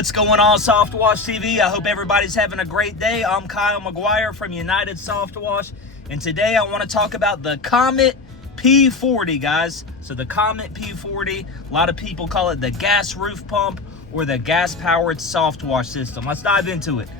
What's going on, Softwash TV? I hope everybody's having a great day. I'm Kyle Maguire from United Softwash, and today I want to talk about the Comet P40, guys. So the Comet P40, a lot of people call it the gas roof pump or the gas-powered soft wash system. Let's dive into it.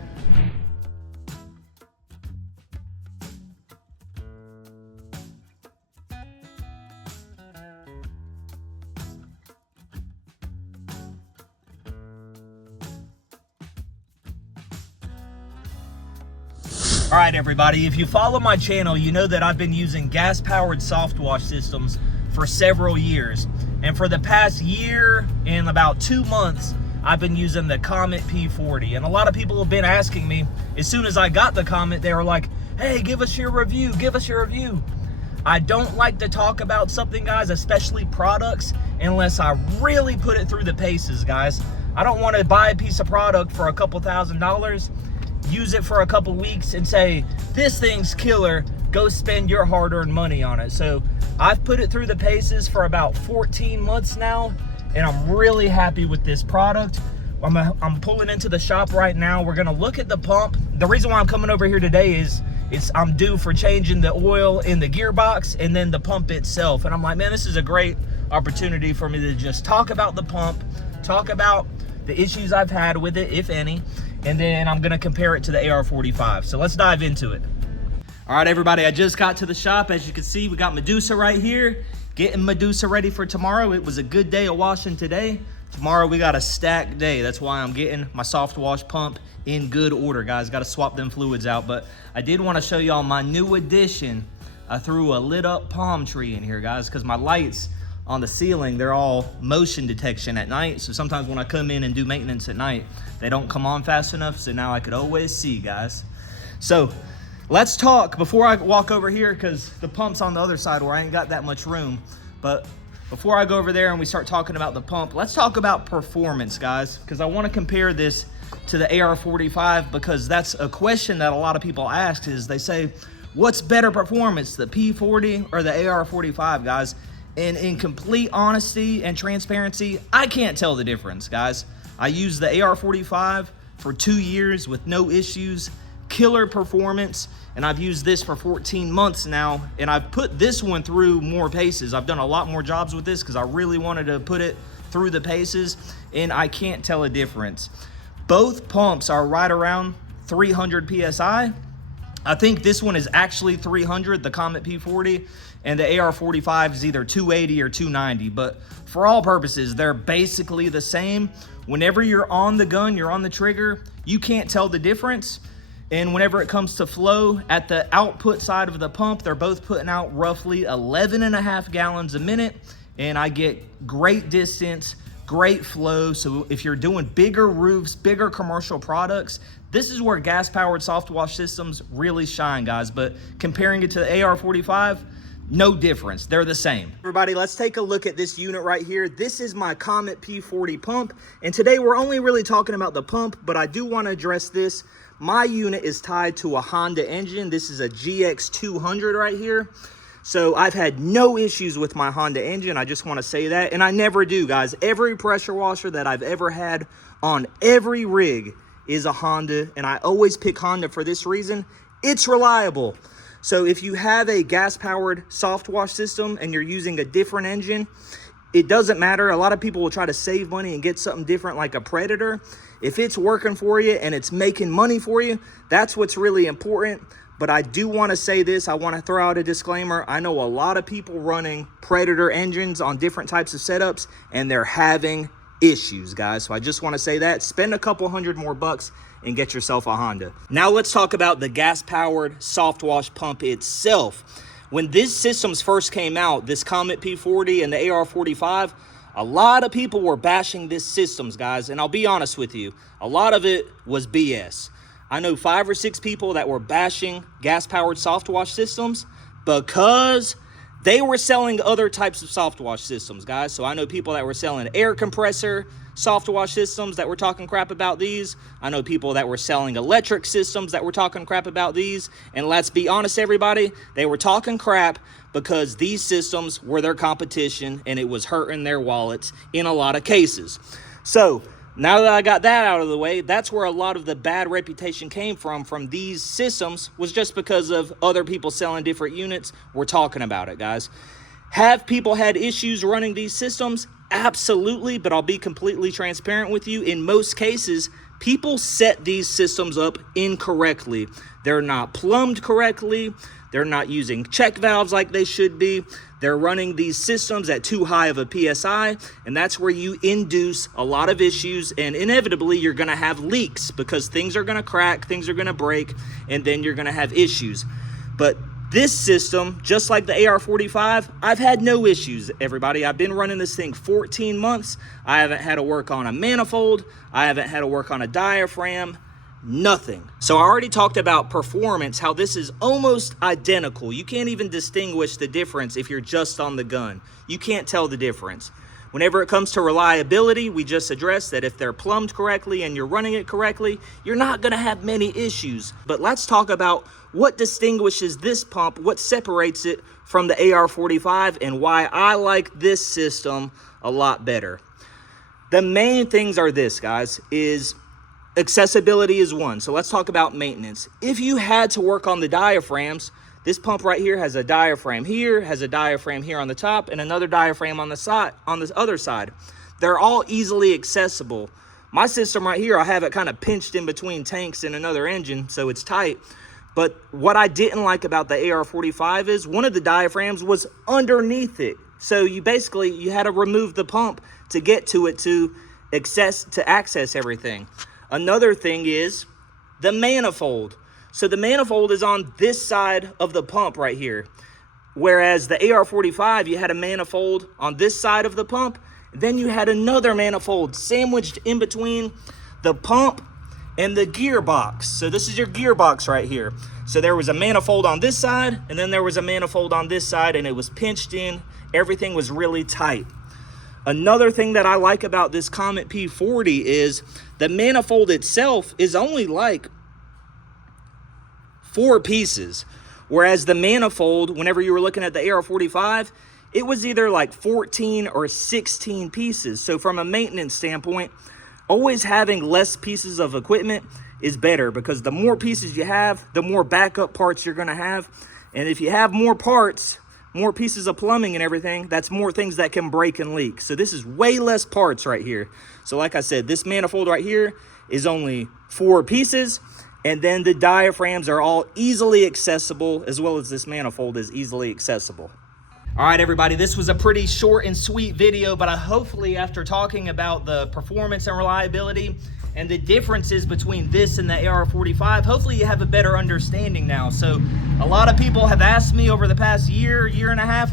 All right, everybody, if you follow my channel, you know that I've been using gas-powered soft wash systems for several years. And for the past year and about 2 months, I've been using the Comet P40. And a lot of people have been asking me, as soon as I got the Comet, they were like, hey, give us your review, give us your review. I don't like to talk about something, guys, especially products, unless I really put it through the paces, guys. I don't want to buy a piece of product for a couple $1,000s, use it for a couple weeks and say, this thing's killer, go spend your hard-earned money on it. So I've put it through the paces for about 14 months now, and I'm really happy with this product. I'm pulling into the shop right now. We're gonna look at the pump. The reason why I'm coming over here today is I'm due for changing the oil in the gearbox and then the pump itself. And I'm like, man, this is a great opportunity for me to just talk about the pump, talk about the issues I've had with it, if any, and then I'm gonna compare it to the AR45. So let's dive into it. All right, everybody, I just got to the shop. As you can see, we got Medusa right here, getting Medusa ready for tomorrow. It was a good day of washing today. Tomorrow we got a stacked day. That's why I'm getting my soft wash pump in good order, guys. Got to swap them fluids out. But I did want to show y'all my new addition. I threw a lit up palm tree in here, guys, because my lights on the ceiling, they're all motion detection at night. So sometimes when I come in and do maintenance at night, they don't come on fast enough. So now I could always see, guys. So let's talk before I walk over here, because the pump's on the other side where I ain't got that much room. But before I go over there and we start talking about the pump, let's talk about performance, guys, because I want to compare this to the AR45, because that's a question that a lot of people ask. Is they say, what's better performance, the P40 or the AR45, guys? And in complete honesty and transparency, I can't tell the difference, guys. I used the AR45 for 2 years with no issues, killer performance, and I've used this for 14 months now, and I've put this one through more paces. I've done a lot more jobs with this because I really wanted to put it through the paces, and I can't tell a difference. Both pumps are right around 300 PSI. I think this one is actually 300, the Comet P40, and the AR45 is either 280 or 290, but for all purposes, they're basically the same. Whenever you're on the gun, you're on the trigger, you can't tell the difference. And whenever it comes to flow, at the output side of the pump, they're both putting out roughly 11.5 gallons a minute, and I get great distance, great flow. So if you're doing bigger roofs, bigger commercial products, this is where gas-powered soft wash systems really shine, guys. But comparing it to the AR45, no difference. They're the same. Everybody, let's take a look at this unit right here. This is my Comet P40 pump. And today we're only really talking about the pump, but I do want to address this. My unit is tied to a Honda engine. This is a GX200 right here. So I've had no issues with my Honda engine. I just want to say that. And I never do, guys. Every pressure washer that I've ever had on every rig is a Honda. And I always pick Honda for this reason. It's reliable. So if you have a gas-powered soft wash system and you're using a different engine, it doesn't matter. A lot of people will try to save money and get something different like a Predator. If it's working for you and it's making money for you, that's what's really important. But I do want to say this. I want to throw out a disclaimer. I know a lot of people running Predator engines on different types of setups, and they're having issues, guys. So I just want to say that. Spend a couple $100 more and get yourself a Honda. Now let's talk about the gas-powered soft wash pump itself. When these systems first came out, this Comet P40 and the AR45, a lot of people were bashing these systems, guys. And I'll be honest with you, a lot of it was BS. I know 5 or 6 people that were bashing gas-powered soft wash systems because they were selling other types of soft wash systems, guys. So I know people that were selling air compressor soft wash systems that were talking crap about these. I know people that were selling electric systems that were talking crap about these. And let's be honest, everybody, they were talking crap because these systems were their competition and it was hurting their wallets in a lot of cases. So Now that I got that out of the way, that's where a lot of the bad reputation came from these systems, was just because of other people selling different units. We're talking about it, guys. Have people had issues running these systems? Absolutely, but I'll be completely transparent with you. In most cases, people set these systems up incorrectly. They're not plumbed correctly. They're not using check valves like they should be. They're running these systems at too high of a PSI, and that's where you induce a lot of issues, and inevitably you're gonna have leaks because things are gonna crack, things are gonna break, and then you're gonna have issues. But this system, just like the AR45, I've had no issues, everybody. I've been running this thing 14 months. I haven't had to work on a manifold. I haven't had to work on a diaphragm. Nothing. So I already talked about performance, how this is almost identical. You can't even distinguish the difference if you're just on the gun. You can't tell the difference. Whenever it comes to reliability, we just addressed that if they're plumbed correctly and you're running it correctly, you're not gonna have many issues. But let's talk about what distinguishes this pump, what separates it from the AR45, and why I like this system a lot better. The main things are this, guys, is accessibility is one. So let's talk about maintenance. If you had to work on the diaphragms, this pump right here has a diaphragm here, has a diaphragm here on the top, and another diaphragm on the side, on this other side. They're all easily accessible. My system right here, I have it kind of pinched in between tanks and another engine, so it's tight. But what I didn't like about the AR45 is one of the diaphragms was underneath it. So you had to remove the pump to get to it to access everything. Another thing is the manifold. So the manifold is on this side of the pump right here. Whereas the AR45, you had a manifold on this side of the pump. Then you had another manifold sandwiched in between the pump and the gearbox. So this is your gearbox right here. So there was a manifold on this side, and then there was a manifold on this side, and it was pinched in. Everything was really tight. Another thing that I like about this Comet P40 is the manifold itself is only like 4 pieces. Whereas the manifold, whenever you were looking at the AR45, it was either like 14 or 16 pieces. So from a maintenance standpoint, always having less pieces of equipment is better, because the more pieces you have, the more backup parts you're gonna have. And if you have more parts, more pieces of plumbing and everything, that's more things that can break and leak. So this is way less parts right here. So like I said, this manifold right here is only 4 pieces, and then the diaphragms are all easily accessible, as well as this manifold is easily accessible. All right, everybody, this was a pretty short and sweet video, but hopefully after talking about the performance and reliability and the differences between this and the AR45, hopefully you have a better understanding now. So a lot of people have asked me over the past year and a half,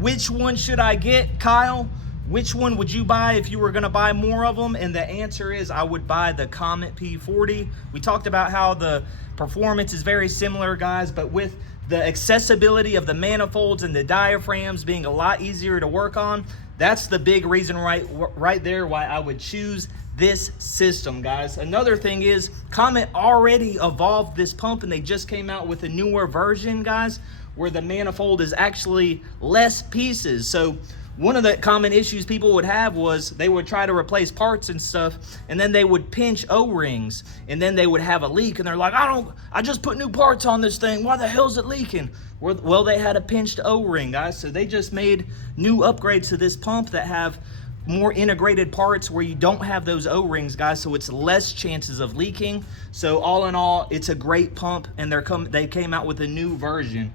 which one should I get, Kyle? Which one would you buy if you were gonna buy more of them? And the answer is I would buy the Comet P40. We talked about how the performance is very similar, guys, but with the accessibility of the manifolds and the diaphragms being a lot easier to work on, that's the big reason right there why I would choose this system, guys. Another thing is Comet already evolved this pump, and they just came out with a newer version, guys, where the manifold is actually less pieces. So one of the common issues people would have was they would try to replace parts and stuff, and then they would pinch O-rings, and then they would have a leak, and they're like, I just put new parts on this thing. Why the hell is it leaking? Well, they had a pinched O-ring, guys. So they just made new upgrades to this pump that have more integrated parts where you don't have those O-rings, guys, so it's less chances of leaking. So all in all, it's a great pump, and they came out with a new version.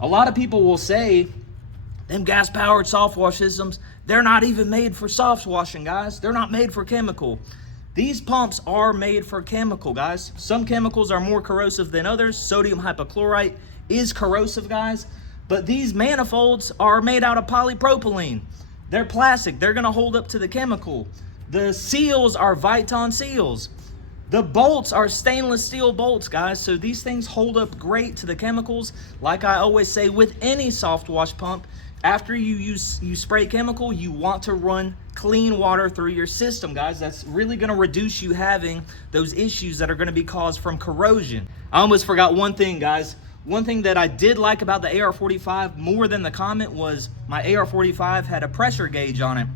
A lot of people will say, them gas-powered soft wash systems, they're not even made for soft washing, guys. They're not made for chemical. These pumps are made for chemical, guys. Some chemicals are more corrosive than others. Sodium hypochlorite is corrosive, guys. But these manifolds are made out of polypropylene. They're plastic. They're gonna hold up to the chemical. The seals are Viton seals. The bolts are stainless steel bolts, guys. So these things hold up great to the chemicals. Like I always say with any soft wash pump, after you spray chemical, you want to run clean water through your system, guys. That's really gonna reduce you having those issues that are gonna be caused from corrosion. I almost forgot one thing, guys. One thing that I did like about the AR45 more than the Comet was my AR45 had a pressure gauge on it.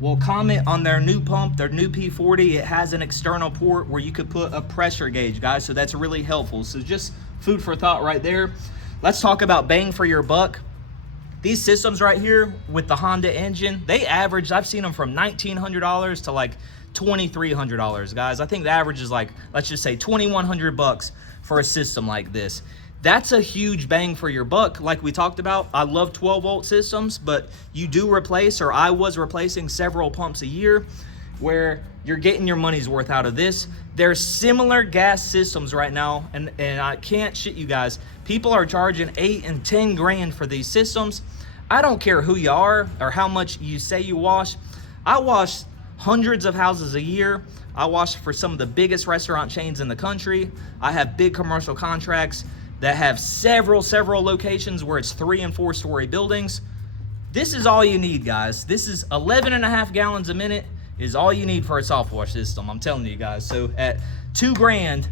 Well, Comet on their new pump, their new P40, it has an external port where you could put a pressure gauge, guys. So that's really helpful. So just food for thought right there. Let's talk about bang for your buck. These systems right here with the Honda engine, they average, I've seen them from $1,900 to like $2,300, guys. I think the average is like, let's just say 2,100 bucks for a system like this. That's a huge bang for your buck. Like we talked about, I love 12-volt systems, but you do replace, or I was replacing several pumps a year, where you're getting your money's worth out of this. There's similar gas systems right now, and I can't shit you guys. People are charging 8 and 10 grand for these systems. I don't care who you are or how much you say you wash. I wash hundreds of houses a year. I wash for some of the biggest restaurant chains in the country. I have big commercial contracts that have several locations where it's 3- and 4-story buildings. This is all you need, guys. This is 11.5 gallons a minute is all you need for a soft wash system. I'm telling you guys. So at 2 grand,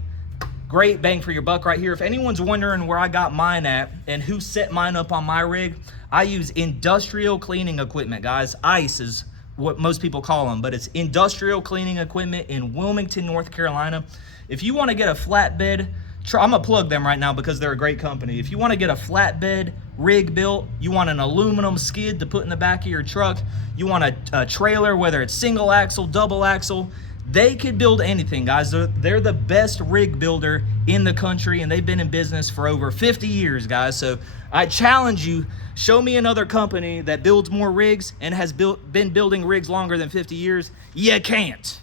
great bang for your buck right here. If anyone's wondering where I got mine at and who set mine up on my rig, I use industrial cleaning equipment, guys. ICE is what most people call them, but it's industrial cleaning equipment in Wilmington, North Carolina. If you want to get a flatbed, I'm gonna plug them right now because they're a great company. If you want to get a flatbed rig built, you want an aluminum skid to put in the back of your truck, you want a trailer, whether it's single axle, double axle, they could build anything, guys. They're the best rig builder in the country, and they've been in business for over 50 years, guys. So I challenge you, show me another company that builds more rigs and has been building rigs longer than 50 years. You can't,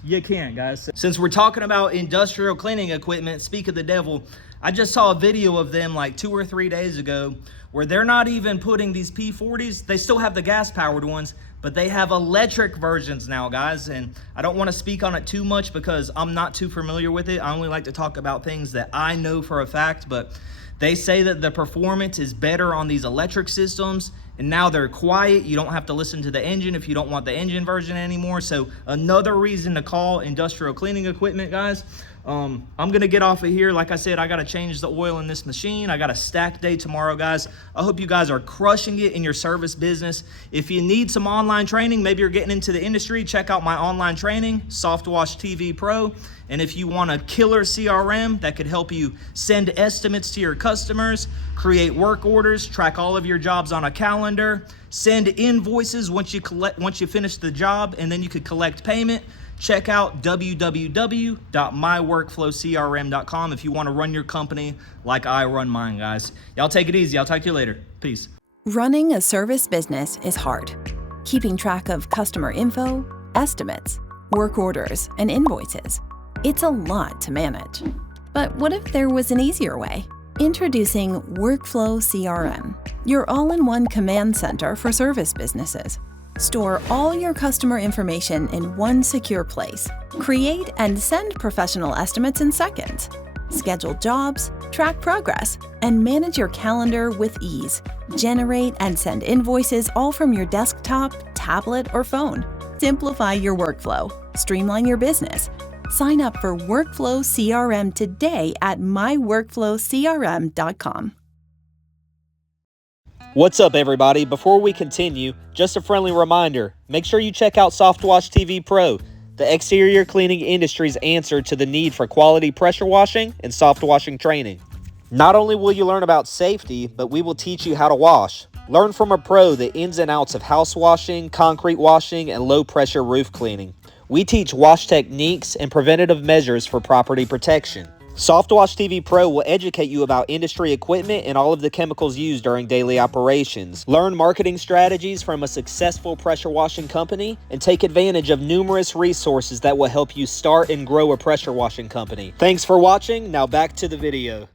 guys. Since we're talking about industrial cleaning equipment, speak of the devil, I just saw a video of them like 2 or 3 days ago where they're not even putting these P40s, they still have the gas powered ones, but they have electric versions now, guys. And I don't want to speak on it too much because I'm not too familiar with it. I only like to talk about things that I know for a fact, but they say that the performance is better on these electric systems, and now they're quiet. You don't have to listen to the engine if you don't want the engine version anymore. So another reason to call industrial cleaning equipment, guys. I'm gonna get off of here. Like I said, I gotta change the oil in this machine. I got a stack day tomorrow, guys. I hope you guys are crushing it in your service business. If you need some online training, maybe you're getting into the industry, check out my online training, Softwash TV Pro. And if you want a killer CRM that could help you send estimates to your customers, create work orders, track all of your jobs on a calendar, send invoices once you finish the job, and then you could collect payment, check out www.myworkflowcrm.com if you want to run your company like I run mine, guys. Y'all take it easy. I'll talk to you later. Peace. Running a service business is hard. Keeping track of customer info, estimates, work orders, and invoices. It's a lot to manage. But what if there was an easier way? Introducing Workflow CRM, your all-in-one command center for service businesses. Store all your customer information in one secure place. Create and send professional estimates in seconds. Schedule jobs, track progress, and manage your calendar with ease. Generate and send invoices all from your desktop, tablet, or phone. Simplify your workflow. Streamline your business. Sign up for Workflow CRM today at myworkflowcrm.com. What's up, everybody? Before we continue, just a friendly reminder, make sure you check out Softwash TV Pro, the exterior cleaning industry's answer to the need for quality pressure washing and soft washing training. Not only will you learn about safety, but we will teach you how to wash. Learn from a pro the ins and outs of house washing, concrete washing, and low-pressure roof cleaning. We teach wash techniques and preventative measures for property protection. Softwash TV Pro will educate you about industry equipment and all of the chemicals used during daily operations. Learn marketing strategies from a successful pressure washing company and take advantage of numerous resources that will help you start and grow a pressure washing company. Thanks for watching. Now back to the video.